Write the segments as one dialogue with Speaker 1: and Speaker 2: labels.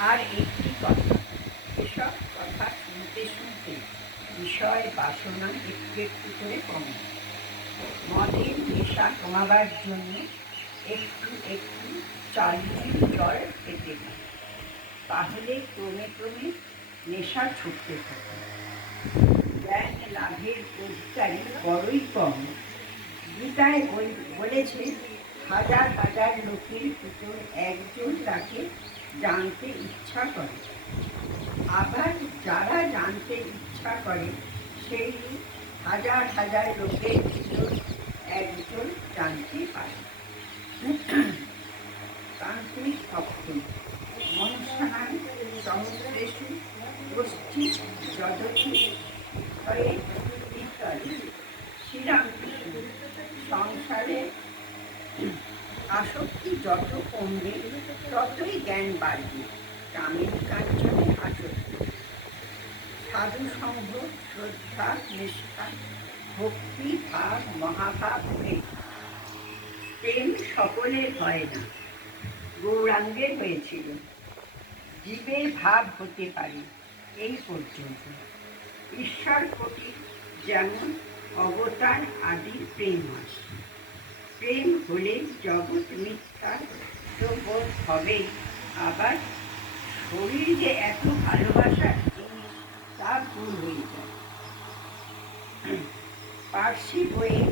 Speaker 1: আর একটি কথা। এসব কথা শুনতে শুনতে বিষয় বাসনা একটু একটু করে কমে। মদের নেশা কমাবার জন্য একটু একটু চালিয়ে জল পেতে হয়। তাহলে ক্রমে ক্রমে নেশা ছুটতে থাকে। জ্ঞান লাভের অধিকারী বড়ই কম। গীতায় বল- বলেছে হাজার হাজার লোকের ভিতর একজন তাকে জানতে ইচ্ছা করে। আবার যারা জানতে ইচ্ছা করে, সেই হাজার হাজার লোকের ভিতর একজন জানতে পারে। তান্ত্রিক ভক্ত যত কমবে, ততই জ্ঞান বাড়বে। কামের কাঞ্চনে আসক্তি। সাধু সংঘ, শ্রদ্ধা, নিষ্ঠা, ভক্তি, ভাব, মহাভাব, প্রেম। প্রেম সকলের হয় না। গৌরাঙ্গের হয়েছিল। জীবের ভাব হতে পারে, এই পর্যন্ত। ঈশ্বর কোটি যেমন অবতার, আদি প্রেম হয় প্রেম হলে জগৎ মিথ্যা তো বোধ হবে। আবার শরীর যে এত ভালোবাসার জিনিস তা ভুল হয়ে যায়। পার্সি বইয়ে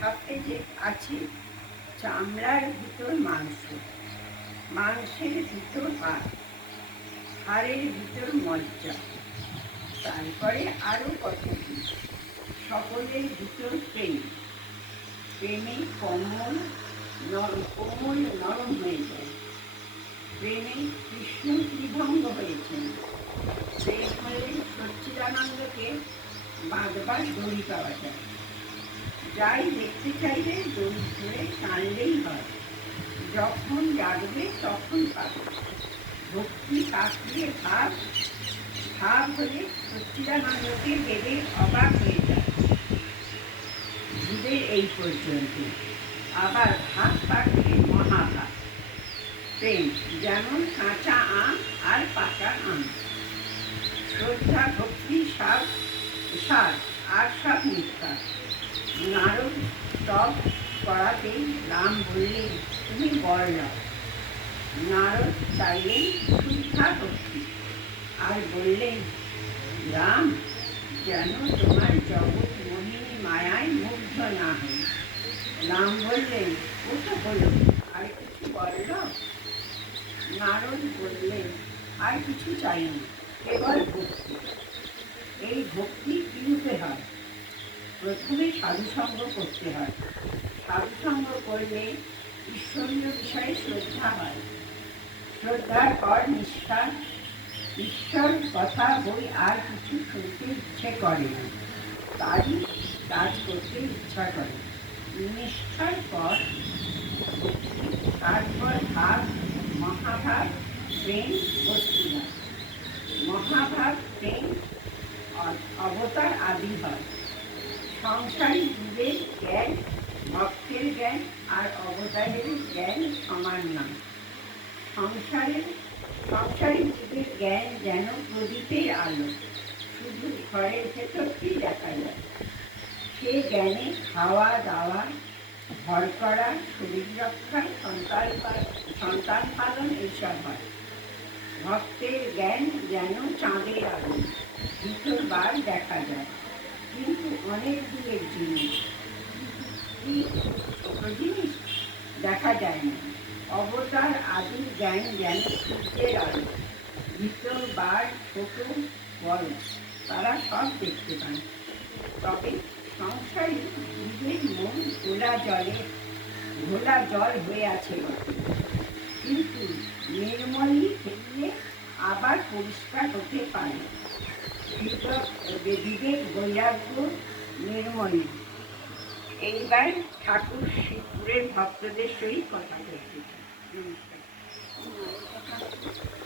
Speaker 1: হাতে যে আছে চামড়ার ভিতর মাংস, মাংসের ভিতর হাড় হাড়ের ভিতর মজ্জা, তারপরে আরও কত সকলের ভিতর প্রেম। প্রেমে কোমল কোমল নরম হয়ে যায়। প্রেমে কৃষ্ণ ত্রিভঙ্গ হয়েছেন প্রেম হলে সচ্চিদানন্দকে বাঁধবার দড়ি পাওয়া যায়। যাই দেখতে চাইলে দড়ি ধরে টানলেই হয়। যখন জাগবে, তখন পাবে। ভক্তি পাকড়িয়ে ভাব ভাব হলে সচ্চিদানন্দকে দেবে অবাক হয়ে এই পর্যন্ত। আবার ভাব পাকড়িয়ে মহাভাব প্রেম, যেমন কাঁচা আম আর পাকা আম। শ্রদ্ধা, ভক্তি সার সার আর সব মিথ্যা। নারদ সব করাতেই রাম বললেন, তুমি বর নাও নারদ চাইলেন, শুদ্ধা ভক্তি। আর বললেন, রাম যেন তোমার জগৎ মোহিনী মায়ায় মুগ্ধ না হই রাম বললেন ও তো হলো, আর কিছু বলল নারদ বললেন আর কিছু চাইনি কেবল ভক্তি। এই ভক্তি কিরূপে হয়? প্রথমে সাধুসঙ্গ করতে হয়। সাধুসঙ্গ করলে ঈশ্বরীয় বিষয়ে শ্রদ্ধা হয়। শ্রদ্ধার পর নিষ্ঠা ঈশ্বর কথা বই আর কিছু শুনতে ইচ্ছে করে না। তারই কাজ করতে ইচ্ছা করে। নিষ্ঠার পর তারপর ভাব, মহাভাব, প্রেম বস্তুরা মহাভাব, প্রেম অবতার আদি হয়। সংসারী জীবের জ্ঞান ভক্তের জ্ঞান আর অবতারের জ্ঞান সমান নয়। সংসারের সংসারী জীবের জ্ঞান যেন প্রদীপের আলো শুধু ঘরের ভেতরটি দেখা যায় সে জ্ঞানে খাওয়া দাওয়া ঘর করা শরীর রক্ষা সন্তান সন্তান পালন এইসব হয় ভক্তের জ্ঞান যেন চাঁদের আলো ভিতর বার দেখা যায় কিন্তু অনেক দূরের জিনিস জিনিস দেখা যায় না অবতার আদি জ্ঞান যেন সূর্যের আলো। ভিতর বার ছোট বড় তারা সব দেখতে পান তবে সংসারী জীবের মন ঘোলা জলে, ঘোলা জল হয়ে আছে। কিন্তু নির্মলই ফেললে আবার পরিষ্কার হতে পারে। বিবেক বৈরাগ্য নির্মলী। এইবার ঠাকুর শিবপুরের ভক্তদের সহিত কথা বলতে 嗯，嗯